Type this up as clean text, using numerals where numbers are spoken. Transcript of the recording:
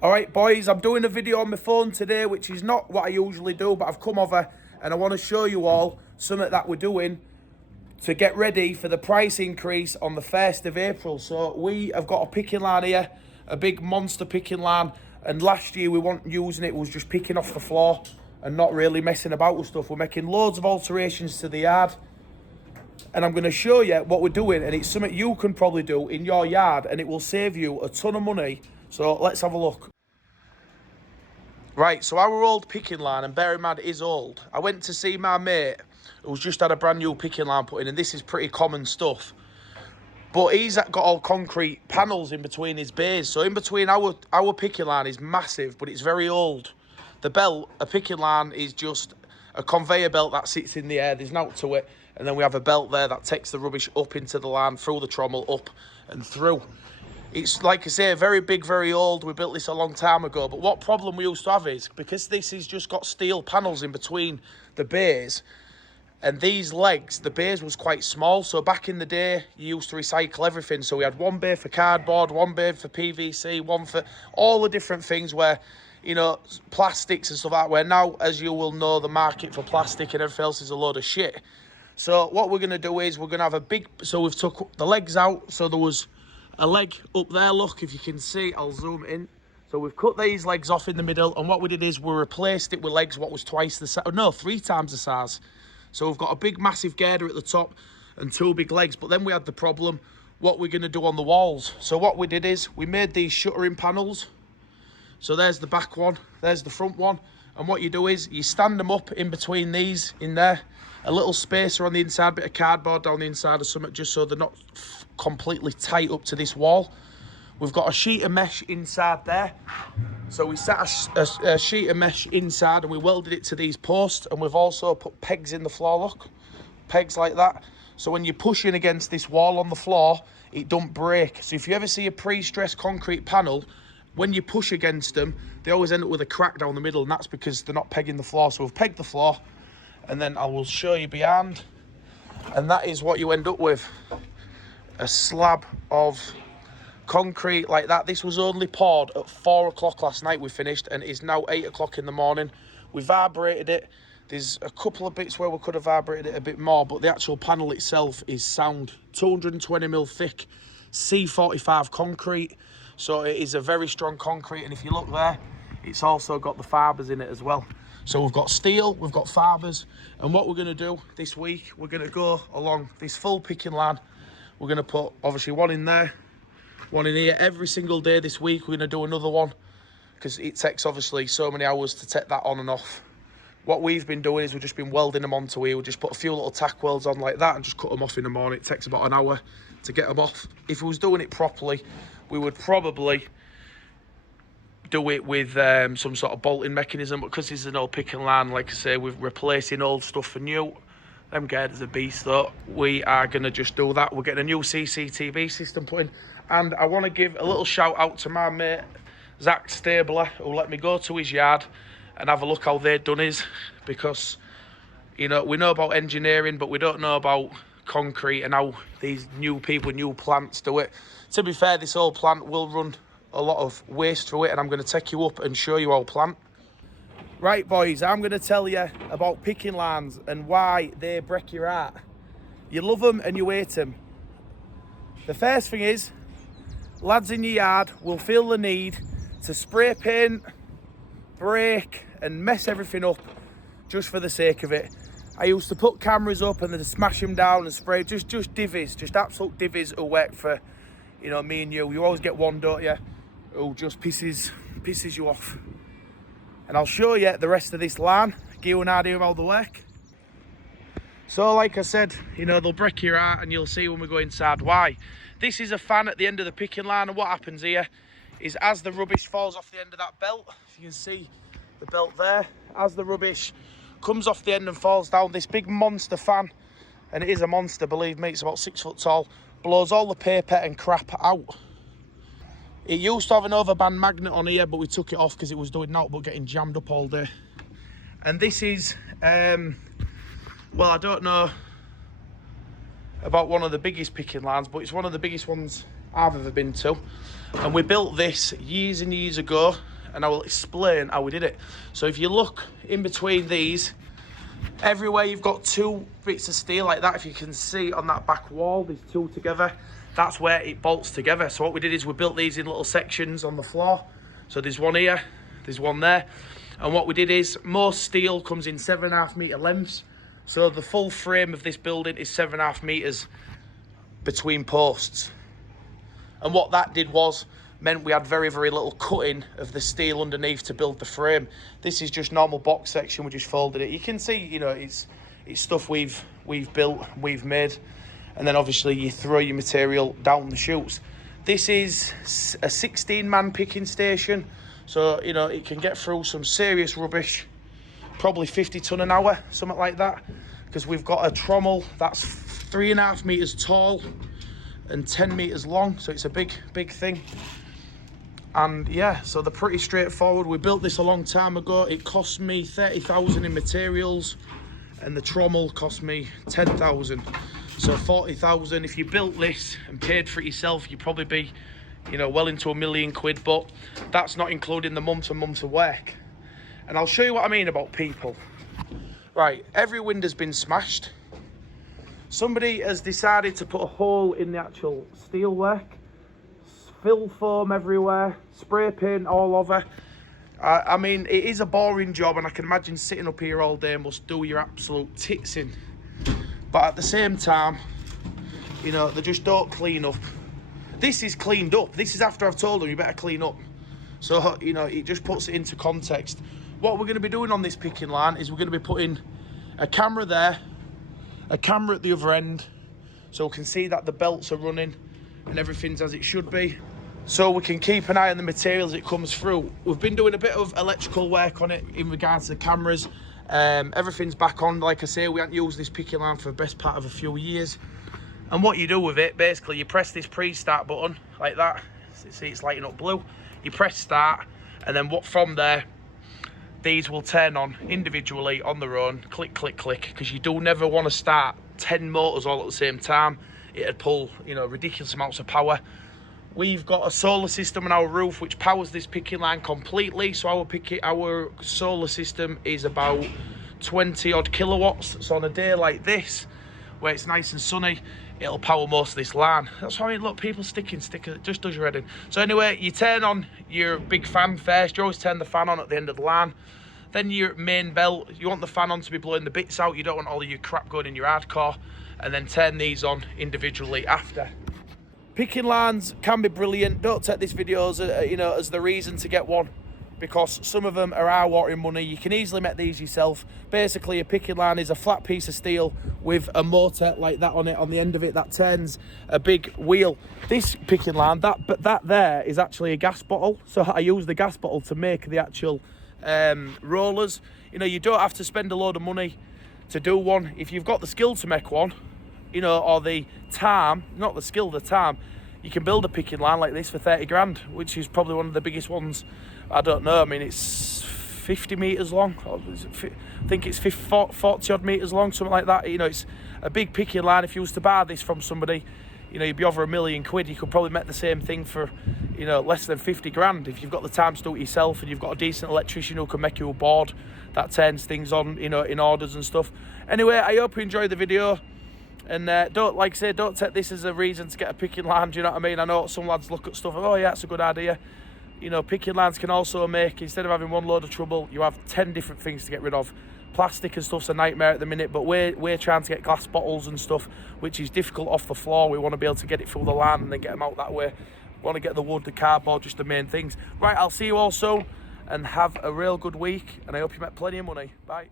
Alright boys, I'm doing a video on my phone today, which is not what I usually do, but I've come over and I want to show you all something that we're doing to get ready for the price increase on the 1st of April. So we have got a picking line here, a big monster picking line, and last year we weren't using it, was just picking off the floor and not really messing about with stuff. We're making loads of alterations to the yard, and I'm going to show you what we're doing, and it's something you can probably do in your yard and it will save you a ton of money. So let's have a look. Right, so our old picking line, and bear in mind it is old. I went to see my mate who's just had a brand new picking line put in, and this is pretty common stuff. But he's got all concrete panels in between his bays. So in between our picking line is massive, but it's very old. The belt, a picking line is just a conveyor belt that sits in the air. There's nothing to it. And then we have a belt there that takes the rubbish up into the line, through the trommel, up and through. It's, like I say, very big, very old. We built this a long time ago. But what problem we used to have is, because this has just got steel panels in between the bays, and these legs, the bays was quite small. So back in the day, you used to recycle everything. So we had one bay for cardboard, one bay for PVC, one for all the different things where, you know, plastics and stuff like that. Where now, as you will know, the market for plastic and everything else is a load of shit. So what we're going to do is we're going to have a big... So we've took the legs out. So there was a leg up there, look, if you can see, I'll zoom in. So we've cut these legs off in the middle, and what we did is we replaced it with legs what was twice the size, no, 3 times the size. So we've got a big massive girder at the top and 2 big legs. But then we had the problem, what we're going to do on the walls. So what we did is we made these shuttering panels. So there's the back one, there's the front one. And what you do is you stand them up in between these in there. A little spacer on the inside, bit of cardboard down the inside or something, just so they're not completely tight up to this wall. We've got a sheet of mesh inside there. So we set a sheet of mesh inside and we welded it to these posts, and we've also put pegs in the floor, look. Pegs like that. So when you're pushing against this wall on the floor, it don't break. So if you ever see a pre-stressed concrete panel, when you push against them, they always end up with a crack down the middle, and that's because they're not pegging the floor. So we've pegged the floor, and then I will show you behind, and that is what you end up with. A slab of concrete like that. This was only poured at 4 o'clock last night. We finished, and it's now 8 o'clock in the morning. We vibrated it. There's a couple of bits where we could have vibrated it a bit more, but the actual panel itself is sound. 220mm thick C45 concrete, so it is a very strong concrete. And if you look there, it's also got the fibres in it as well. So we've got steel, we've got fibres, and what we're going to do this week, we're going to go along this full picking line. We're going to put obviously one in there, one in here. Every single day this week we're going to do another one, because it takes obviously so many hours to take that on and off. What we've been doing is we've just been welding them onto here. We just put a few little tack welds on like that and just cut them off in the morning. It takes about an hour to get them off. If we was doing it properly, we would probably do it with some sort of bolting mechanism, but because this is an old picking line, like I say, we're replacing old stuff for new. Them girders are beast though. We are going to just do that. We're getting a new CCTV system put in, and I want to give a little shout out to my mate Zach Stabler, who let me go to his yard and have a look how they'd done his, because, you know, we know about engineering, but we don't know about concrete and how these new people, new plants do it. To be fair, this old plant will run a lot of waste through it, and I'm going to take you up and show you our plant. Right boys, I'm going to tell you about picking lines and why they break your heart. You love them and you hate them. The first thing is, lads in your yard will feel the need to spray paint, break and mess everything up just for the sake of it. I used to put cameras up and then smash them down and spray, just divvies, just absolute divvies who work for, you know, me and you. You always get one, don't you, who just pisses you off. And I'll show you the rest of this line, give you an idea of how they work. So like I said, you know, they'll break your heart, and you'll see when we go inside why. This is a fan at the end of the picking line, and what happens here is, as the rubbish falls off the end of that belt, if you can see the belt there, as the rubbish comes off the end and falls down, this big monster fan, and it is a monster, believe me, it's about 6 foot tall, blows all the paper and crap out. It used to have an overband magnet on here, but we took it off because it was doing naught but getting jammed up all day. And this is, well, I don't know about one of the biggest picking lines, but it's one of the biggest ones I've ever been to. And we built this years and years ago, and I will explain how we did it. So if you look in between these, everywhere you've got two bits of steel like that. If you can see on that back wall, there's two together. That's where it bolts together. So what we did is we built these in little sections on the floor. So there's one here, there's one there. And what we did is, most steel comes in 7.5 metre lengths. So the full frame of this building is 7.5 metres between posts. And what that did was, meant we had very, very little cutting of the steel underneath to build the frame. This is just normal box section, we just folded it. You can see, you know, it's stuff we've built, we've made. And then obviously you throw your material down the chutes. This is a 16-man picking station. So, you know, it can get through some serious rubbish, probably 50 tonne an hour, something like that. Because we've got a trommel that's 3.5 metres tall and 10 metres long. So it's a big, big thing. And yeah, so they're pretty straightforward. We built this a long time ago. It cost me 30,000 in materials, and the trommel cost me 10,000. So 40,000. If you built this and paid for it yourself, you'd probably be, you know, well into £1 million. But that's not including the months and months of work. And I'll show you what I mean about people. Right, every window's been smashed. Somebody has decided to put a hole in the actual steelwork. Fill foam everywhere, spray paint all over. I mean, it is a boring job, and I can imagine sitting up here all day must do your absolute tits in. But at the same time, you know, they just don't clean up. This is cleaned up. This is after I've told them you better clean up. So, you know, it just puts it into context. What we're going to be doing on this picking line is we're going to be putting a camera there, a camera at the other end, so we can see that the belts are running and everything's as it should be, so we can keep an eye on the materials it comes through. We've been doing a bit of electrical work on it in regards to the cameras. Everything's back on. Like I say, we haven't used this picking line for the best part of a few years. And what you do with it, basically, you press this pre-start button like that. See, it's lighting up blue. You press start, and then from there, these will turn on individually on their own. Click, click, click, because you do never want to start 10 motors all at the same time. It'd pull, you know, ridiculous amounts of power. We've got a solar system on our roof which powers this picking line completely. So our solar system is about 20 odd kilowatts. So on a day like this, where it's nice and sunny, it'll power most of this line. That's why, look, people sticking stickers, it just does your head in. So anyway, you turn on your big fan first. You always turn the fan on at the end of the line. Then your main belt, you want the fan on to be blowing the bits out. You don't want all of your crap going in your hardcore. And then turn these on individually after. Picking lines can be brilliant. Don't take this video as as the reason to get one, because some of them are eye-watering money. You can easily make these yourself. Basically, a picking line is a flat piece of steel with a motor like that on it, on the end of it, that turns a big wheel. This picking line, that there is actually a gas bottle. So I use the gas bottle to make the actual rollers. You know, you don't have to spend a load of money to do one. If you've got the skill to make one, you know, or the time, not the skill, the time, you can build a picking line like this for 30 grand, which is probably one of the biggest ones. I don't know, I mean, it's 50 metres long, I think it's 40 odd metres long, something like that. You know, it's a big picking line. If you was to buy this from somebody, you know, you'd be over £1 million. You could probably make the same thing for, you know, less than 50 grand. If you've got the time to do it yourself and you've got a decent electrician who can make you a board that turns things on, you know, in orders and stuff. Anyway, I hope you enjoyed the video. And don't, like I say, don't take this as a reason to get a picking line, do you know what I mean? I know some lads look at stuff, oh yeah, that's a good idea. You know, picking lines can also make, instead of having one load of trouble, you have 10 different things to get rid of. Plastic and stuff's a nightmare at the minute, but we're trying to get glass bottles and stuff, which is difficult off the floor. We want to be able to get it through the line and then get them out that way. We want to get the wood, the cardboard, just the main things. Right, I'll see you all soon, and have a real good week, and I hope you make plenty of money. Bye.